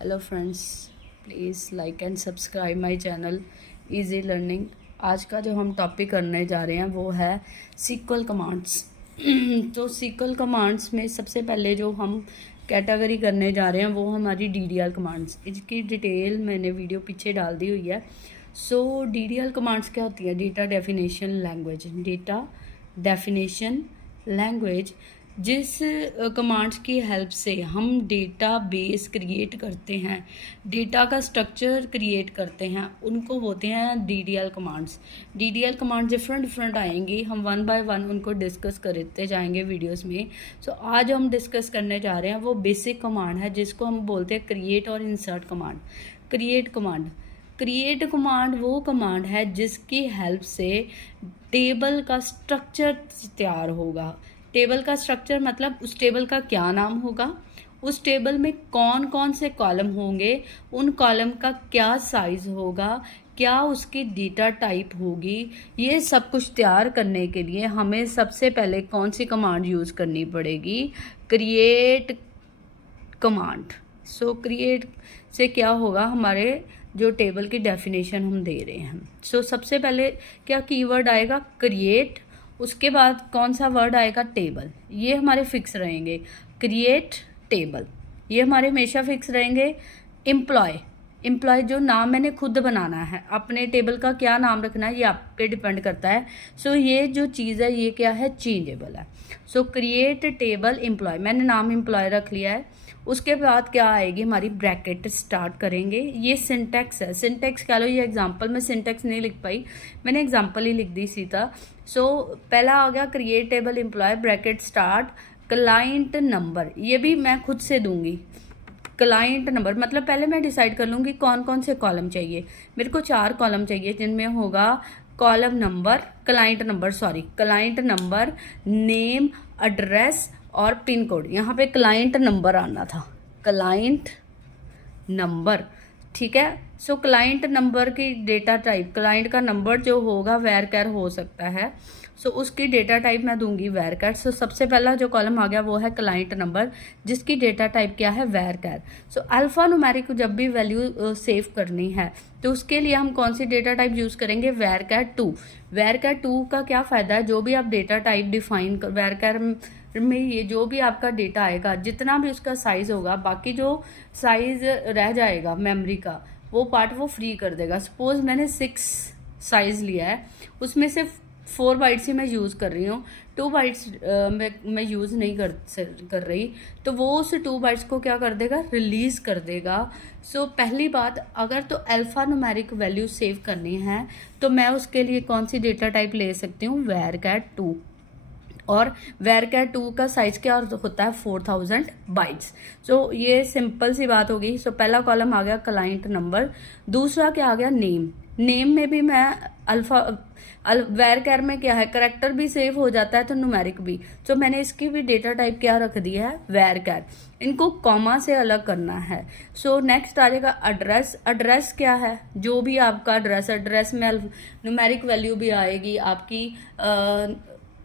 Hello friends, please like and subscribe my channel Easy learning. आज का जो हम टॉपिक करने जा रहे हैं वो है सीक्वल कमांड्स। तो सीक्वल कमांड्स में सबसे पहले जो हम कैटेगरी करने जा रहे हैं वो हमारी डीडीएल कमांड्स। इसकी डिटेल मैंने वीडियो पीछे डाल दी हुई है। सो डीडीएल कमांड्स क्या होती है? Data definition language. Data definition language जिस कमांड्स की हेल्प से हम डेटा बेस क्रिएट करते हैं, डेटा का स्ट्रक्चर क्रिएट करते हैं, उनको होते हैं DDL commands. DDL commands different आएंगी, हम वन बाय वन उनको डिस्कस करते जाएंगे वीडियोस में। सो आज हम डिस्कस करने जा रहे हैं वो बेसिक कमांड है जिसको हम बोलते हैं क्रिएट और इंसर्ट कमांड। क्रिएट कमांड वो कमांड है जिसकी हेल्प से टेबल का स्ट्रक्चर तैयार होगा। टेबल का स्ट्रक्चर मतलब उस टेबल का क्या नाम होगा, उस टेबल में कौन कौन से कॉलम होंगे, उन कॉलम का क्या साइज होगा, क्या उसकी डेटा टाइप होगी। ये सब कुछ तैयार करने के लिए हमें सबसे पहले कौन सी कमांड यूज़ करनी पड़ेगी? Create command. सो क्रिएट से क्या होगा, हमारे जो टेबल की डेफिनेशन हम दे रहे हैं। सो सबसे पहले क्या कीवर्ड आएगा? क्रिएट। उसके बाद कौन सा वर्ड आएगा? टेबल। ये हमारे फिक्स रहेंगे। क्रिएट टेबल, ये हमारे हमेशा फिक्स रहेंगे। एम्प्लॉय जो नाम मैंने खुद बनाना है, अपने टेबल का क्या नाम रखना है ये आप पे डिपेंड करता है। सो ये जो चीज़ है ये क्या है? चेंजेबल है। सो क्रिएट टेबल एम्प्लॉय, मैंने नाम एम्प्लॉय रख लिया है। उसके बाद क्या आएगी? हमारी ब्रैकेट स्टार्ट करेंगे। ये सिंटैक्स है, सिंटैक्स कह लो, ये एग्जांपल। मैं सिंटैक्स नहीं लिख पाई, मैंने एग्जांपल ही लिख दी सीधा। सो पहला आ गया create table employ, bracket start, client number, ये भी मैं खुद से दूंगी। क्लाइंट नंबर मतलब पहले मैं डिसाइड कर लूँगी कौन कौन से कॉलम चाहिए। मेरे को 4 कॉलम चाहिए जिनमें होगा column number, client number, name, address और पिन कोड। यहाँ पे क्लाइंट नंबर आना था, क्लाइंट नंबर, ठीक है। सो क्लाइंट नंबर की डेटा टाइप, क्लाइंट का नंबर जो होगा वैरकर हो सकता है। सो उसकी डेटा टाइप मैं दूंगी वैरकर। सो सबसे पहला जो कॉलम आ गया वो है क्लाइंट नंबर, जिसकी डेटा टाइप क्या है? वैरकर। सो अल्फा न्यूमेरिक को जब भी वैल्यू सेव करनी है तो उसके लिए हम कौन सी डेटा टाइप यूज़ करेंगे? वैरकर 2। वैरकर 2 का क्या फ़ायदा है? जो भी आप डेटा टाइप डिफाइन कर, वैरकर में ये जो भी आपका डेटा आएगा, जितना भी उसका साइज़ होगा, बाकी जो साइज़ रह जाएगा मेमोरी का वो पार्ट वो फ्री कर देगा। सपोज मैंने 6 साइज़ लिया है, उसमें से 4 बाइट्स ही मैं यूज़ कर रही हूँ, 2 बाइट्स मैं यूज़ नहीं कर रही, तो वो उस 2 बाइट्स को क्या कर देगा? रिलीज़ कर देगा। सो पहली बात, अगर तो अल्फ़ा न्यूमेरिक वैल्यू सेव करनी है तो मैं उसके लिए कौन सी डेटा टाइप ले सकती हूँ? वैरकर 2। और वैरकर 2 का साइज क्या होता है? 4000 बाइट्स। सो ये सिंपल सी बात होगी। सो पहला कॉलम आ गया क्लाइंट नंबर, दूसरा क्या आ गया? नेम में भी मैं अल्फा वैरकर में क्या है? करैक्टर भी सेव हो जाता है तो न्यूमेरिक भी। सो मैंने इसकी भी डेटा टाइप क्या रख दी है? वैरकर। इनको कॉमा से अलग करना है। सो नेक्स्ट आ जाएगा एड्रेस। एड्रेस क्या है? जो भी आपका एड्रेस में न्यूमेरिक वैल्यू भी आएगी, आपकी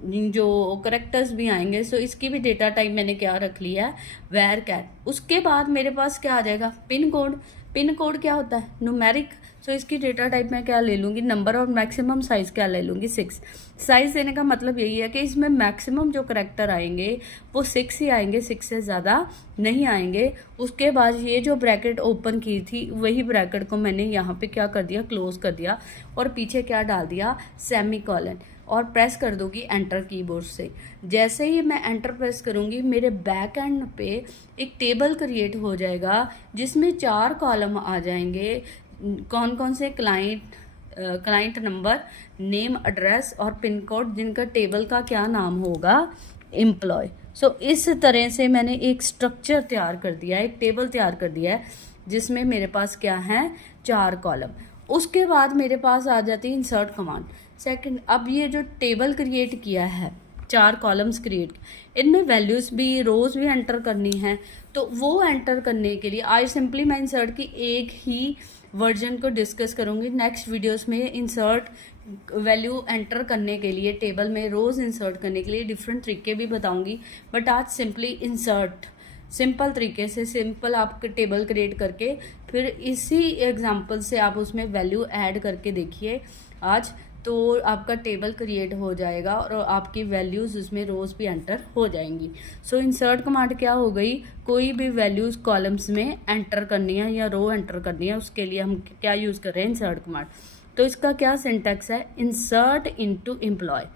जो करेक्टर्स भी आएंगे। सो इसकी भी डेटा टाइप मैंने क्या रख लिया है? वैरकर। उसके बाद मेरे पास क्या आ जाएगा? Pin code. पिन कोड क्या होता है? न्यूमेरिक। सो इसकी डेटा टाइप मैं क्या ले लूँगी? नंबर। और मैक्सिमम साइज क्या ले लूँगी? 6। साइज देने का मतलब यही है कि इसमें मैक्सिमम जो करेक्टर आएंगे वो 6 ही आएंगे, 6 से ज़्यादा नहीं आएंगे। उसके बाद ये जो ब्रैकेट ओपन की थी वही ब्रैकेट को मैंने यहाँ पे क्या कर दिया? क्लोज कर दिया। और पीछे क्या डाल दिया? सेमीकोलन। और प्रेस कर दूंगी एंटर कीबोर्ड से। जैसे ही मैं एंटर प्रेस करूंगी मेरे बैक एंड पे एक टेबल क्रिएट हो जाएगा जिसमें 4 कॉलम आ जाएंगे। कौन कौन से? क्लाइंट नंबर, नेम, एड्रेस और पिन कोड, जिनका टेबल का क्या नाम होगा? एम्प्लॉय। सो इस तरह से मैंने एक स्ट्रक्चर तैयार कर दिया है, एक टेबल तैयार कर दिया है जिसमें मेरे पास क्या है? 4 कॉलम। उसके बाद मेरे पास आ जाती है इंसर्ट कमांड। सेकंड, अब ये जो टेबल क्रिएट किया है, 4 कॉलम्स क्रिएट, इनमें वैल्यूज भी, रोज भी एंटर करनी है। तो वो एंटर करने के लिए आज सिंपली मैं इंसर्ट की एक ही वर्जन को डिस्कस करूंगी। नेक्स्ट वीडियोस में इंसर्ट वैल्यू एंटर करने के लिए, टेबल में रोज इंसर्ट करने के लिए डिफरेंट तरीके भी बताऊंगी। बट आज सिंपली इंसर्ट सिंपल तरीके से, सिंपल आप टेबल क्रिएट करके फिर इसी एग्जांपल से आप उसमें वैल्यू ऐड करके देखिए आज, तो आपका टेबल क्रिएट हो जाएगा और आपकी वैल्यूज़ उसमें रोज़ भी एंटर हो जाएंगी। सो इंसर्ट कमांड क्या हो गई, कोई भी वैल्यूज़ कॉलम्स में एंटर करनी है या रो एंटर करनी है, उसके लिए हम क्या यूज़ कर रहे हैं, इंसर्ट कमांड। तो इसका क्या सिंटैक्स है, इंसर्ट इनटू एम्प्लॉय।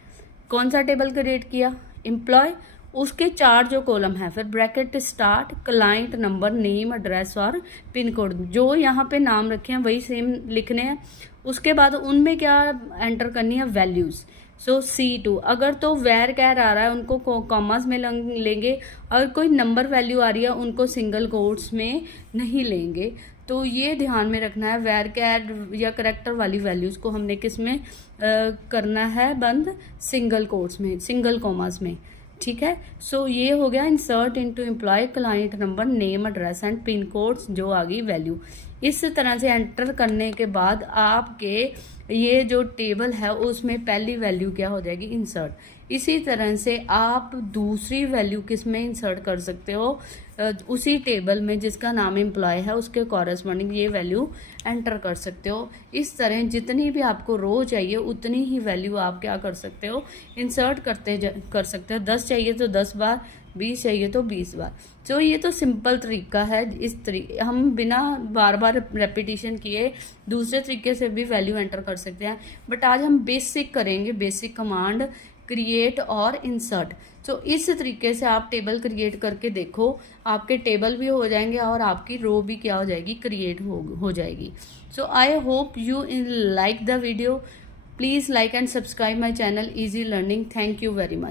कौन सा टेबल क्रिएट किया, एम्प्लॉय, उसके 4 जो कॉलम है, फिर bracket start, client number, name, address और पिन कोड, जो यहाँ पे नाम रखे हैं वही सेम लिखने हैं। उसके बाद उनमें क्या एंटर करनी है, वैल्यूज़। सो C2, अगर तो वेर कैर आ रहा है उनको कॉमास में लेंगे, अगर कोई नंबर वैल्यू आ रही है उनको सिंगल कोट्स में नहीं लेंगे। तो ये ध्यान में रखना है, वेर कैर या करेक्टर वाली वैल्यूज़ को हमने किस में करना है बंद, सिंगल कोट्स में, सिंगल कॉमास में, ठीक है। सो ये हो गया insert into employ, client number, name, address and pin codes, जो आ गई वैल्यू। इस तरह से एंटर करने के बाद आपके ये जो टेबल है उसमें पहली वैल्यू क्या हो जाएगी, इंसर्ट। इसी तरह से आप दूसरी वैल्यू किस में इंसर्ट कर सकते हो, उसी टेबल में जिसका नाम एम्प्लॉय है उसके कॉरेस्पॉन्डिंग ये वैल्यू एंटर कर सकते हो। इस तरह जितनी भी आपको रो चाहिए उतनी ही वैल्यू आप क्या कर सकते हो, इंसर्ट कर सकते हो। 10 चाहिए तो 10 बार, 20 चाहिए तो 20 बार। तो ये तो सिंपल तरीका है, इस तरीके हम बिना बार बार रेपिटेशन किए दूसरे तरीके से भी वैल्यू एंटर कर सकते हैं। बट आज हम बेसिक करेंगे, बेसिक कमांड क्रिएट और इंसर्ट। तो इस तरीके से आप टेबल क्रिएट करके देखो, आपके टेबल भी हो जाएंगे और आपकी रो भी क्या हो जाएगी, क्रिएट हो जाएगी। So I hope you like the video. Please like and subscribe my channel Easy Learning. Thank you very much.